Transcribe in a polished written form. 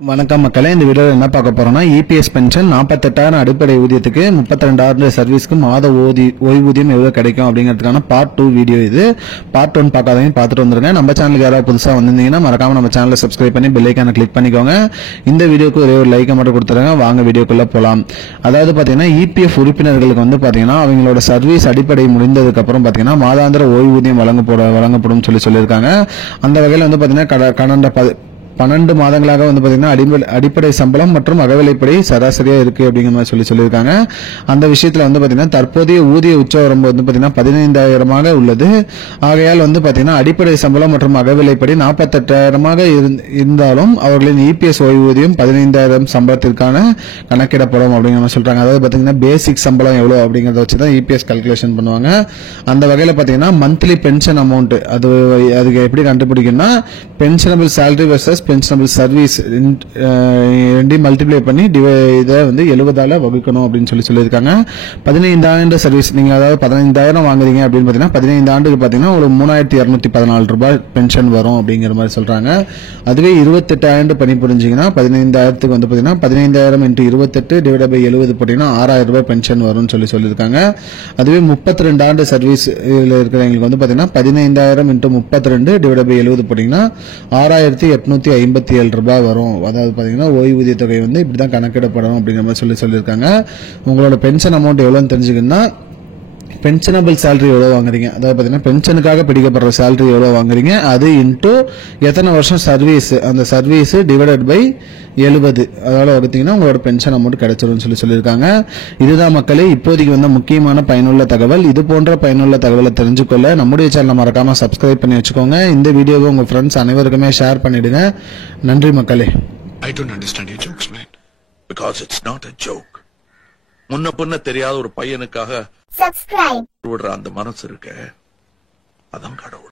வணக்கம் மக்களே, இந்த வீடியோவில் என்ன பார்க்க போறோம்னா இபிஎஸ் பென்ஷன் 48,000 அடிப்படை ஊதியத்துக்கு 32,000 சர்வீஸ்க்கு மாத ஓய்வூதியம் எவ்வளவு கிடைக்கும் அப்படிங்கிறதுக்கான பார்ட் 2 வீடியோ. இது பார்ட் 1 பார்க்காதவங்க பார்த்துட்டு வந்துருங்க. நம்ம சேனலுக்கு யாராவது புதுசா வந்திருந்தீங்கன்னா மறக்காம நம்ம சேனலை சப்ஸ்கிரைப் பண்ணி பெல் ஐகானை கிளிக் பண்ணிக்கோங்க. இந்த வீடியோக்கு ஒரே ஒரு லைக்கை மட்டும் கொடுத்துருங்க. வாங்க வீடியோக்குள்ள போலாம். அதாவது பாத்தீங்கன்னா இபிஎஃப் உறுப்பினர்களுக்கு வந்து பாத்தீங்கன்னா அவங்களோட சர்வீஸ் அடிப்படை முடிந்ததுக்கு அப்புறம் பாத்தீங்கன்னா மாதாந்திர ஓய்வூதியம் வழங்கப்படும் சொல்லியிருக்காங்க. அந்த வகையில் வந்து பாத்தீங்கன்னா கடந்த 12 மாதங்களாக வந்து பாத்தீங்கன்னா அடிப்படை சம்பளம் மற்றும் அகவிலைப்படி சராசரியா இருக்கு அப்படிங்கிற மாதிரி சொல்லியிருக்காங்க. அந்த விஷயத்துல வந்து பாத்தீங்கன்னா தற்போதைய ஊதிய உச்சவரம்பு வந்து பாத்தீங்கன்னா 15,000 உள்ளது. ஆகையால் வந்து பாத்தீங்கன்னா அடிப்படை சம்பளம் மற்றும் அகவிலைப்படி 48,000 இருந்தாலும் அவர்களின் இபிஎஸ் ஓய்வூதியம் 15,000 சம்பளத்திற்கான கணக்கிடப்படும் அப்படிங்கிற மாதிரி சொல்றாங்க. அதாவது பாத்தீங்கன்னா பேசிக் சம்பளம் எவ்வளவு அப்படிங்கறத வச்சுதான் இபிஎஸ் கால்குலேஷன் பண்ணுவாங்க. அந்த வகையில பாத்தீங்கன்னா மந்த்லி பென்ஷன் அமௌண்ட் அதுக்கு எப்படி கண்டுபிடிக்கணும்னா pensionable salary versus pensionable service ரெண்டையும் மல்டிப்ளை பண்ணி இதை வந்து 70ஆல வகுக்கணும் அப்படின்னு சொல்லியிருக்காங்க. 15,000 சர்வீஸ் நீங்க அதாவது 15,000 வாங்குறீங்க அப்படின்னு பாத்தீங்கன்னா 15 ஆண்டுக்கு பாத்தீங்கன்னா ஒரு 3,214 ரூபாய் பென்ஷன் வரும் அப்படிங்கிற மாதிரி சொல்றாங்க. அதுவே 28 ஆண்டு பணி புரிஞ்சீங்கன்னா 15,000க்கு வந்து பாத்தீங்கன்னா 15,000 × 28 டிவைட் பை 70 போட்டீங்கன்னா 6,000 ரூபாய் பென்ஷன் வரும்னு சொல்லியிருக்காங்க. அதுவே 32 ஆண்டு சர்வீஸ் இருக்கிறவங்களுக்கு வந்து பாத்தீங்கன்னா 15,000 × 32 டிவைட் பை 70 போட்டீங்கன்னா 6,857 ரூபாய் வரும். அதாவது பாத்தீங்கன்னா ஓய்வூதிய தொகை வந்து இப்படிதான் கணக்கிடப்படும் அப்படிங்கிற மாதிரி சொல்லியிருக்காங்க. உங்களோட பென்ஷன் அமௌண்ட் எவ்வளவுன்னு தெரிஞ்சுக்கணும்னா பென்ஷனபிள் சேலரி எவ்வளவு வாங்குறீங்க, அதாவது பாத்தீங்கன்னா பென்ஷனுக்காக பிடிக்கப்படுற சேலரி எவ்வளவு வாங்குறீங்க அது இன்டூ எத்தனை வருஷம் சர்வீஸ், அந்த சர்வீஸ் டிவைடட் பை 70 அதனால வகுத்தீங்கன்னா உங்களோட பென்ஷன் அமௌண்ட் கிடைச்சிரும் சொல்லியிருக்காங்க. இதுதான் மக்களே இப்போதைக்கு வந்து முக்கியமான பயனுள்ள தகவல். இது போன்ற பயனுள்ள தகவலை தெரிஞ்சுக்கொள்ள நம்முடைய சேனலை மறக்காம சப்ஸ்கிரைப் பண்ணி வச்சுக்கோங்க. இந்த வீடியோவை உங்க ஃப்ரெண்ட்ஸ் அனைவருக்குமே ஷேர் பண்ணிடுங்க. நன்றி மக்களே. I don't understand your jokes, man. Because it's not a joke. முன்ன பின்ன தெரியாத ஒரு பையனுக்காக விடுற அந்த மனசு இருக்க, அதான் கடவுள்.